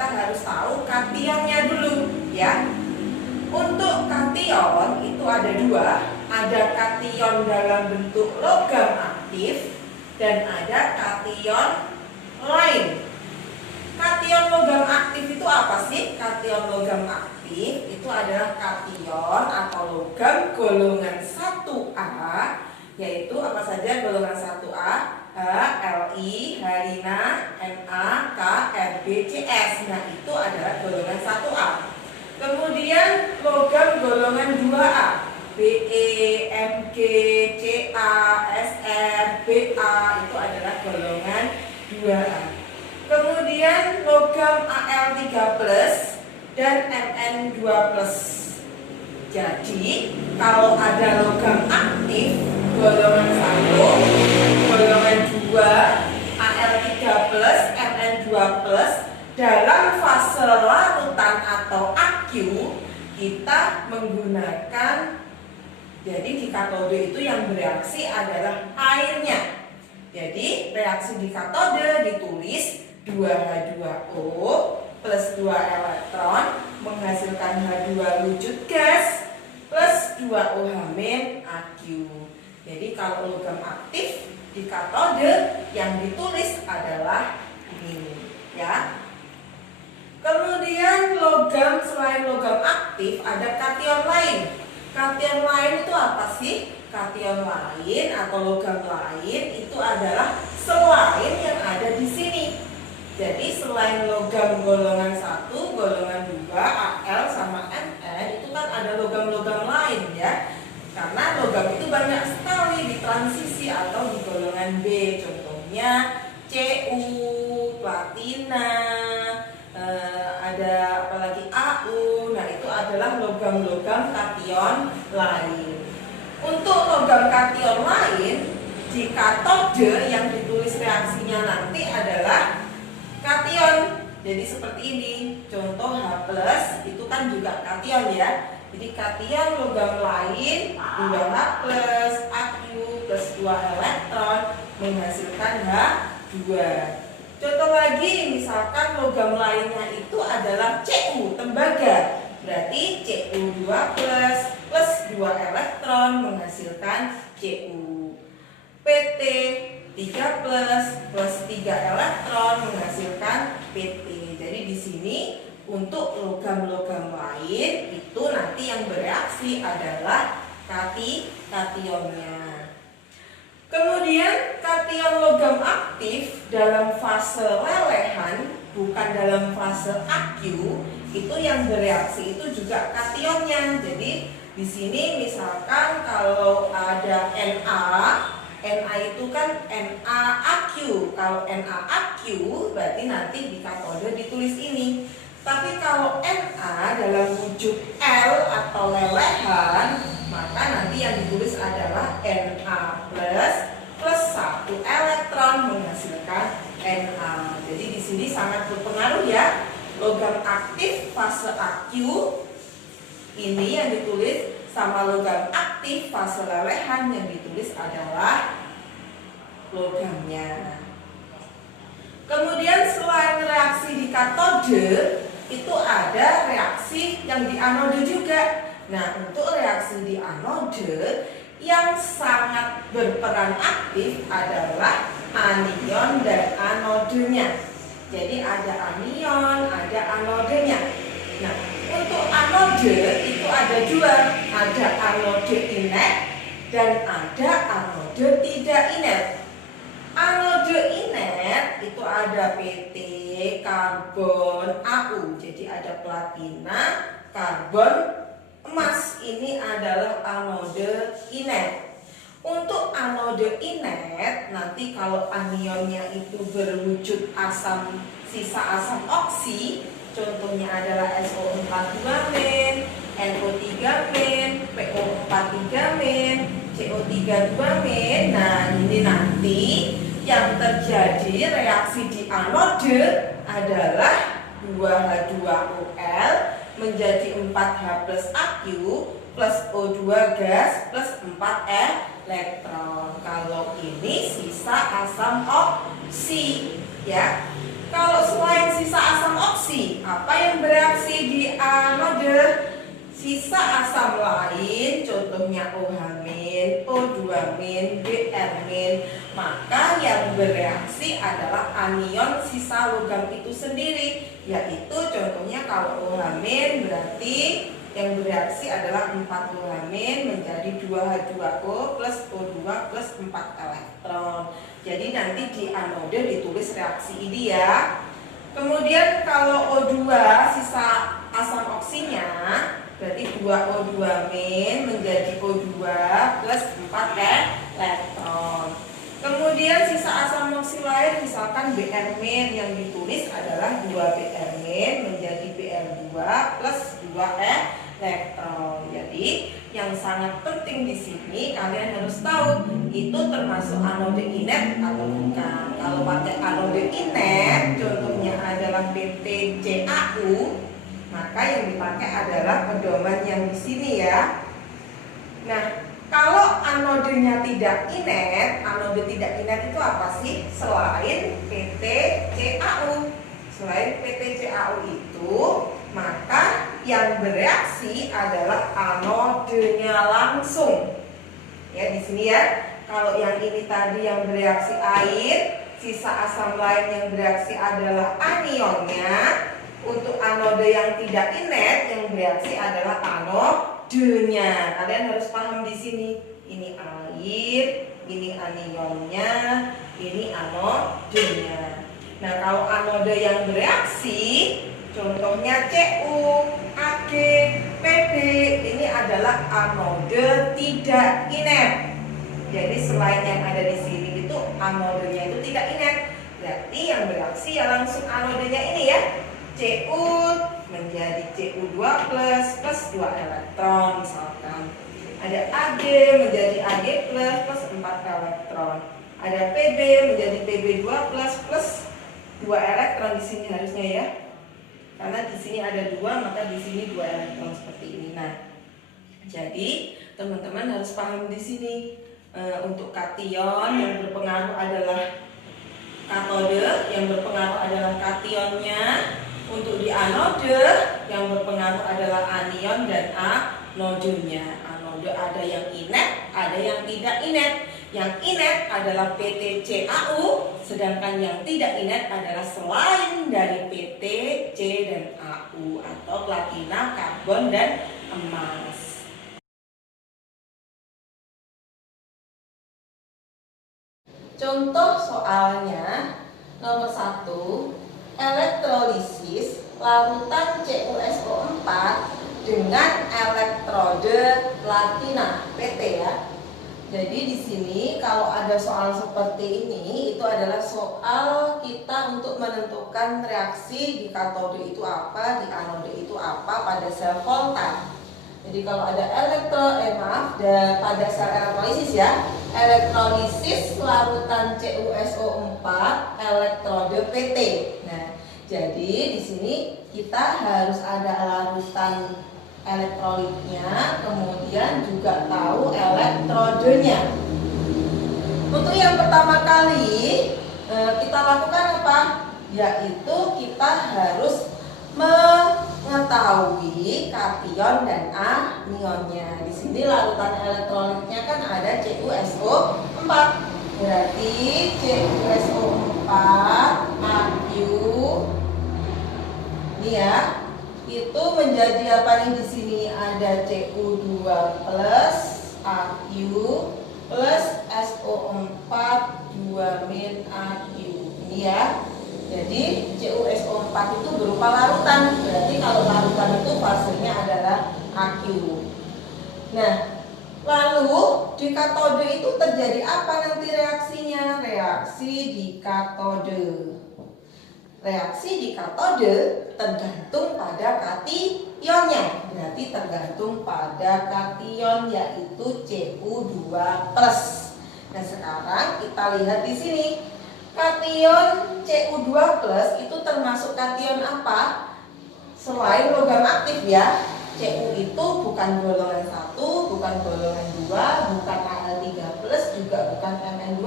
kita harus tahu kationnya dulu ya. Untuk kation itu ada dua, ada kation dalam bentuk logam aktif dan ada kation lain. Kation logam aktif itu apa sih? Kation logam aktif itu adalah kation atau logam golongan 1A, yaitu apa saja golongan 1A? H, Li, Halina, Na, K, Rb, Cs. Nah, itu adalah golongan 1A. Kemudian logam golongan 2A, Be, Mg, Ca, Sr, Ba, itu adalah golongan 2A. Kemudian logam Al3+ dan Mn2+. Jadi, kalau ada logam aktif golongan 1, golongan 2, Al3+, Mn2+, dalam fase larutan atau aqueous kita menggunakan, jadi di katode itu yang bereaksi adalah airnya. Jadi reaksi di katode ditulis 2H2O plus 2 elektron menghasilkan H2 wujud gas plus 2OH- aqueous. Jadi kalau logam aktif di katode yang ditulis adalah ini ya. Kemudian logam, selain logam aktif ada kation lain. Kation lain itu apa sih? Kation lain atau logam lain itu adalah selain yang ada di sini. Jadi selain logam golongan 1, golongan 2, Al sama Mn, itu kan ada logam-logam lain ya. Karena logam itu banyak sekali di transisi atau di golongan B. Contohnya Cu, platina, ada apalagi Au. Nah, itu adalah logam-logam kation lain. Untuk logam kation lain di katode yang ditulis reaksinya nanti adalah kation. Jadi seperti ini. Contoh H+ itu kan juga kation ya. Jadi kation logam lain 2H+, aqueous plus 2 elektron menghasilkan H2. Contoh lagi, misalkan logam lainnya itu adalah Cu, tembaga. Berarti Cu2+ plus 2 elektron menghasilkan Cu. Pt3+ plus 3 elektron menghasilkan Pt. Jadi di sini untuk logam-logam lain itu nanti yang bereaksi adalah kationnya. Kemudian kation logam aktif dalam fase lelehan, bukan dalam fase aqueous, itu yang bereaksi itu juga kationnya. Jadi di sini misalkan kalau ada Na itu kan Na aqueous. Kalau Na aqueous berarti nanti di katode ditulis ini. Tapi kalau Na dalam wujud L atau lelehan, maka nanti yang ditulis adalah Na plus 1 elektron menghasilkan Na. Jadi di sini sangat berpengaruh ya. Logam aktif fase aqueous ini yang ditulis sama logam aktif fase lelehan yang ditulis adalah logamnya. Kemudian selain reaksi di katode itu ada reaksi yang di anode juga. Nah, untuk reaksi di anode yang sangat berperan aktif adalah anion dan anodenya. Jadi ada anion, ada anodenya. Nah, untuk anode itu ada dua, ada anode inert dan ada anode tidak inert. Anode inert itu ada Pt, karbon, Au. Jadi ada platina, karbon, emas. Ini adalah anode inert. Untuk anode inert, nanti kalau anionnya itu berwujud asam, sisa asam oksi, contohnya adalah SO42-, NO3-, PO43-, CO32-. Nah, ini nanti yang terjadi reaksi di anode adalah 2H2OL menjadi 4H+ aqueous plus O2 gas plus 4 elektron. Kalau ini sisa asam oksi ya. Kalau selain sisa asam oksi, apa yang bereaksi di anode? Sisa asam lain, contohnya OH-, O2-, Br-. Maka yang bereaksi adalah anion sisa logam itu sendiri, yaitu contohnya kalau OH- berarti yang bereaksi adalah 4 OH- menjadi 2H2O plus O2 plus 4 elektron. Jadi nanti di anode ditulis reaksi ini ya. Kemudian kalau O2 sisa asam oksinya berarti 2O2- menjadi O2 plus 4 elektron. Kemudian sisa asam oksi lain misalkan Br- yang ditulis adalah 2Br- menjadi Br2 plus 2 elektron. Jadi yang sangat penting di sini kalian harus tahu itu termasuk anode inet atau bukan. Kalau pakai anode inet contohnya adalah PTCAU, maka yang dipakai adalah pedoman yang di sini ya. Nah, kalau anodenya tidak inet, anode tidak inet itu apa sih? Selain PTCAU. Selain PTCAU itu, maka yang bereaksi adalah anodenya langsung. Ya, di sini ya. Kalau yang ini tadi yang bereaksi air, sisa asam lain yang bereaksi adalah anionnya. Untuk anode yang tidak inet yang bereaksi adalah anodenya. Kalian harus paham di sini. Ini air, ini anionnya, ini anodenya. Nah, kalau anode yang bereaksi, contohnya Cu, Ag, Pb, ini adalah anode tidak inet. Jadi selain yang ada di sini itu anodenya itu tidak inet. Berarti yang bereaksi ya langsung anodenya ini ya. Cu menjadi Cu2 plus 2 elektron misalkan. Ada Ag menjadi Ag plus 4 elektron. Ada Pb menjadi Pb2 plus 2 elektron di sini harusnya ya. Karena di sini ada 2, maka di sini 2 elektron seperti ini. Nah, jadi teman-teman harus paham di sini untuk kation yang berpengaruh adalah katode, yang berpengaruh adalah kationnya. Untuk di anode yang berpengaruh adalah anion dan anodenya. Anode ada yang inet, ada yang tidak inet. Yang inet adalah PTCAU, sedangkan yang tidak inet adalah selain dari PT, C, dan AU atau platina, karbon, dan emas. Contoh soalnya nomor 1, elektrolisis larutan CuSO4 dengan elektrode platina PT ya. Jadi di sini kalau ada soal seperti ini itu adalah soal kita untuk menentukan reaksi di katode itu apa, di anode itu apa pada sel volta. Jadi kalau ada pada sel elektrolisis ya, elektrolisis larutan CuSO4 elektrode PT. Nah, jadi di sini kita harus ada larutan elektrolitnya, kemudian juga tahu elektrodenya. Untuk yang pertama kali kita lakukan apa? Yaitu kita harus mengetahui kation dan anionnya. Di sini larutan elektrolitnya kan ada CuSO4. Berarti CuSO4 Aq ini ya. Itu menjadi apa nih di sini ada Cu2 plus Aq plus SO4 2- Aq. Ini ya. Jadi CuSO4 itu berupa larutan. Berarti kalau larutan itu fasenya adalah Aq. Nah, lalu di katode itu terjadi apa nanti reaksinya? Reaksi di katode. Reaksi di katode tergantung pada kationnya. Berarti tergantung pada kation yaitu Cu2+. Nah, sekarang kita lihat di sini. Kation Cu2+ itu termasuk kation apa? Selain logam aktif ya. Cu itu bukan golongan 1, bukan golongan 2, bukan Al3+, juga bukan Mn2+,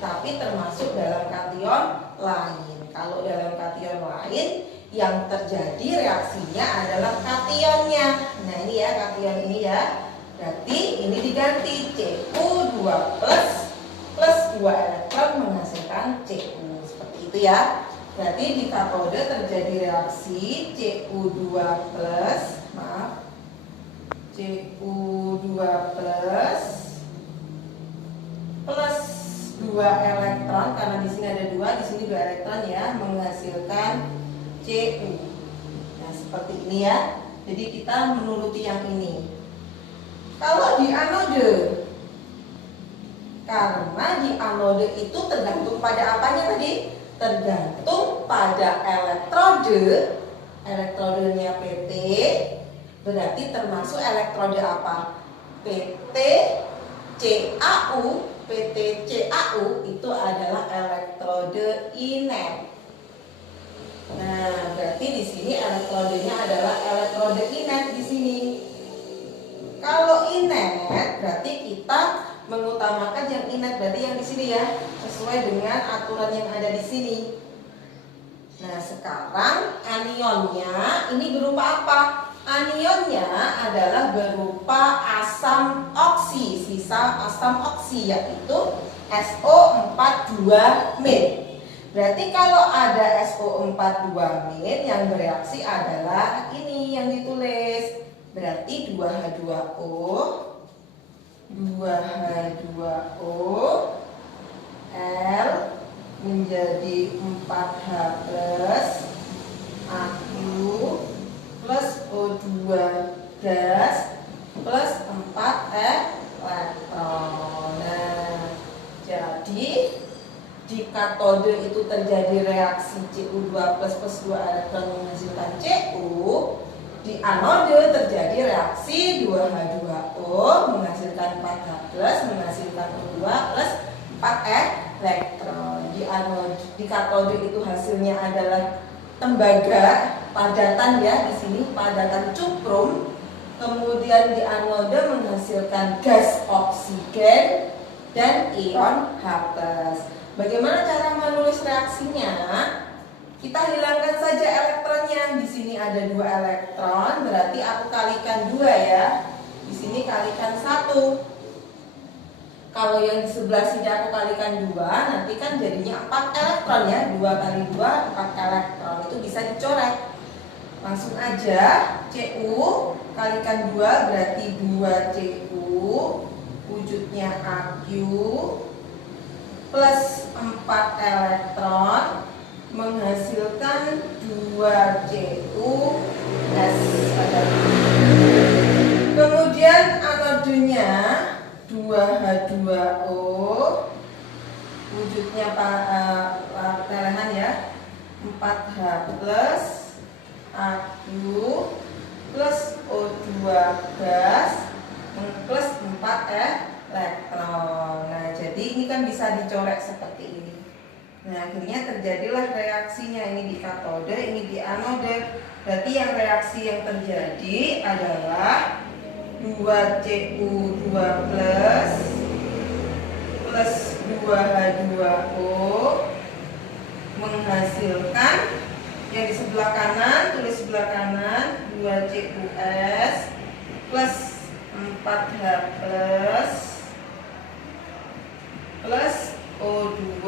tapi termasuk dalam kation lain. Kalau dalam kation lain yang terjadi reaksinya adalah kationnya. Nah ini ya kation ini ya. Berarti ini diganti Cu2 plus 2 elektron menghasilkan Cu. Seperti itu ya. Berarti di katode terjadi reaksi Cu2 plus 2 elektron, karena di sini ada 2, di sini 2 elektron ya, menghasilkan Cu. Nah, seperti ini ya. Jadi kita menuruti yang ini. Kalau di anode, karena di anode itu tergantung pada apanya tadi? Tergantung pada elektrodenya PT, berarti termasuk elektrode apa? PT CAU itu adalah elektrode inert. Nah, berarti di sini elektrodenya adalah elektrode inert di sini. Kalau inert berarti kita mengutamakan yang inert, berarti yang di sini ya, sesuai dengan aturan yang ada di sini. Nah, sekarang anionnya ini berupa apa? Anionnya adalah berupa asam oksi, sisa asam oksi, yaitu SO42-min. Berarti kalau ada SO42-min yang bereaksi adalah ini yang ditulis. Berarti 2H2O L menjadi 4H plus Aq plus O2 gas plus 4 elektron. Nah, jadi di katode itu terjadi reaksi Cu2 plus 2 elektron menghasilkan Cu. Di anode terjadi reaksi 2H2O menghasilkan 4H plus menghasilkan O2 plus 4 elektron. Di katode itu hasilnya adalah tembaga, padatan ya, di sini padatan cuprum. Kemudian di anode menghasilkan gas oksigen dan ion H+. Bagaimana cara menulis reaksinya? Kita hilangkan saja elektronnya. Di sini ada 2 elektron, berarti aku kalikan 2 ya. Di sini kalikan 1. Kalau yang di sebelah sini aku kalikan 2, nanti kan jadinya 4 elektron ya. 2 kali 2, 4 elektron. Itu bisa dicoret. Langsung aja, Cu kalikan 2 berarti 2 Cu. Wujudnya Aq plus 4 elektron menghasilkan 2 CuS. Kemudian anodenya 2H2O, wujudnya pelehan ya, 4H plus Aq plus O2 gas plus 4 elektron. Nah, jadi ini kan bisa dicoret seperti ini. Nah, akhirnya terjadilah reaksinya, ini di katode, ini di anode. Berarti yang reaksi yang terjadi adalah 2Cu2 plus 2H2O menghasilkan yang di sebelah kanan, tulis sebelah kanan 2CuS plus 4H plus O2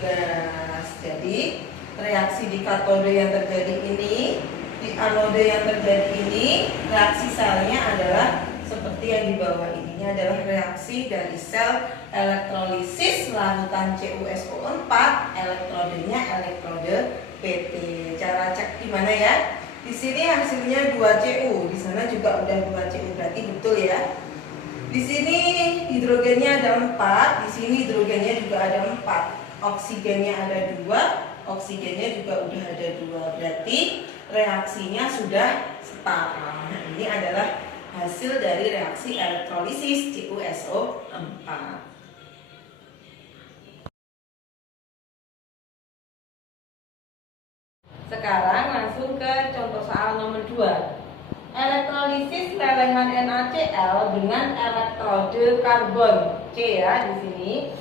gas. Jadi reaksi di katode yang terjadi ini, di anode yang terjadi ini, reaksi selnya adalah seperti yang di bawah ini. Ini adalah reaksi dari sel elektrolisis larutan CuSO4, elektrodenya elektrode PT. Cara cek di mana ya? Di sini hasilnya 2Cu, di sana juga udah 2Cu, berarti betul ya. Di sini hidrogennya ada 4, di sini hidrogennya juga ada 4. Oksigennya ada 2, oksigennya juga udah ada 2. Berarti reaksinya sudah setara. Nah, ini adalah hasil dari reaksi elektrolisis CuSO4. Sekarang langsung ke contoh soal nomor 2. Elektrolisis lelehan NaCl dengan elektrode karbon C ya di sini.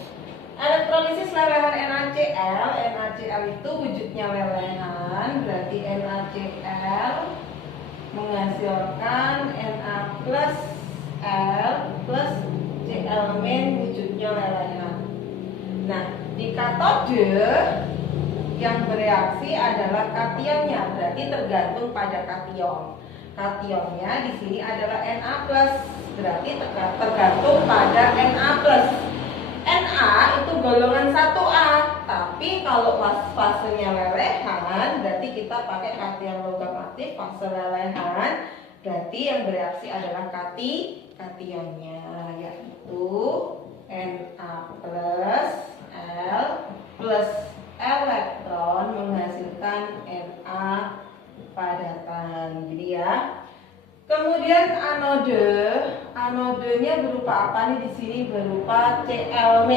Elektrolisis lelehan NaCl. NaCl itu wujudnya lelehan, berarti NaCl menghasilkan Na plus L plus Cl min wujudnya lelehan. Nah, di katode yang bereaksi adalah kationnya, berarti tergantung pada kation. Kationnya di sini adalah Na plus, berarti tergantung pada Na plus. Na itu golongan 1A, tapi kalau fasenya lelehan, berarti kita pakai kation logam aktif fase lelehan, berarti yang bereaksi adalah kationnya, yaitu Na plus L plus elektron menghasilkan Na padatan, jadi ya. Kemudian anodenya berupa apa nih? Di sini berupa Cl-.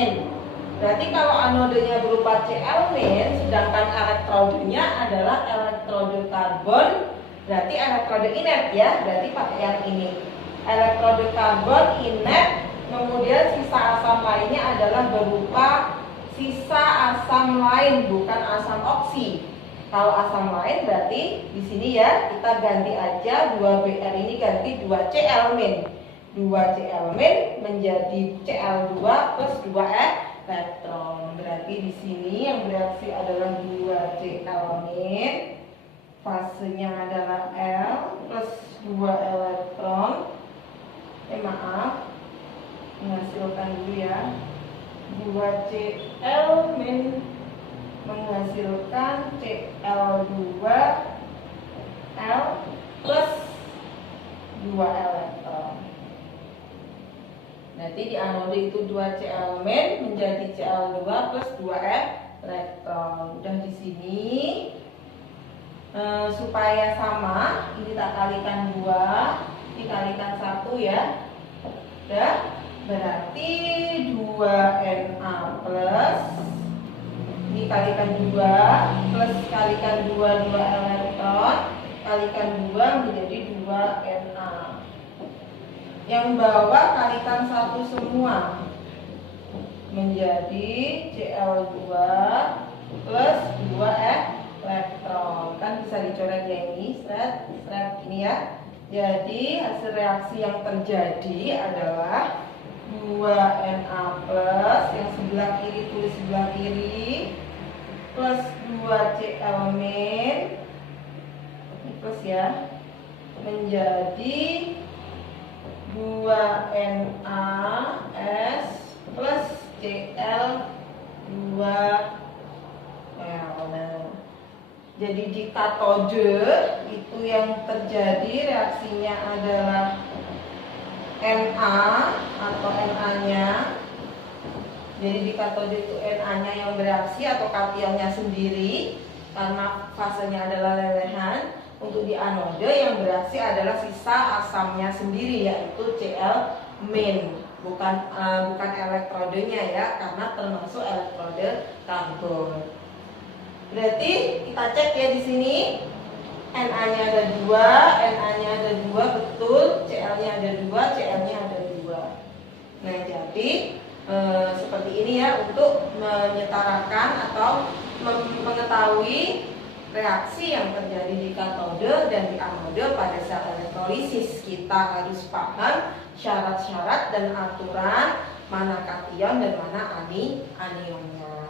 Berarti kalau anodenya berupa Cl-, sedangkan elektrodenya adalah elektrode karbon, berarti elektrode inert ya. Berarti pakai yang ini. Elektrode karbon inert, kemudian sisa asam lainnya adalah berupa sisa asam lain, bukan asam oksi. Kalau asam lain berarti di sini ya kita ganti aja 2Br ini ganti 2Cl-. 2Cl- menjadi Cl2 plus 2 elektron. Berarti di sini yang bereaksi adalah 2Cl-, fasenya adalah L plus 2 elektron. Menghasilkan dulu ya. 2Cl- menghasilkan Cl2 L plus 2 elektron. Berarti di anode itu 2Cl- menjadi Cl2 plus 2 elektron. Udah di sini. Supaya sama, ini tak kalikan 2, dikalikan 1 ya. Udah, berarti 2Na plus dikalikan 2 plus kalikan 2 elektron kalikan 2 menjadi 2Na. Yang bawah kalikan 1 semua menjadi Cl2 plus 2 elektron. Kan bisa dicoret ya ini, seret ini ya. Jadi hasil reaksi yang terjadi adalah 2Na plus, yang sebelah kiri tulis sebelah kiri, plus 2Cl-, ini plus ya, menjadi 2NaS plus Cl2. Jadi di katode itu yang terjadi reaksinya adalah Na atau Na-nya. Jadi di katode itu Na-nya yang bereaksi atau kationnya sendiri karena fasenya adalah lelehan. Untuk di anode yang bereaksi adalah sisa asamnya sendiri yaitu Cl-, bukan elektrodenya ya, karena termasuk elektrode karbon. Berarti kita cek ya di sini. Na-nya ada 2, Na-nya ada 2, betul. Cl-nya ada 2, Cl-nya ada 2. Nah, jadi seperti ini ya untuk menyetarakan atau mengetahui reaksi yang terjadi di katode dan di anode pada saat elektrolisis. Kita harus paham syarat-syarat dan aturan mana kation dan mana anionnya.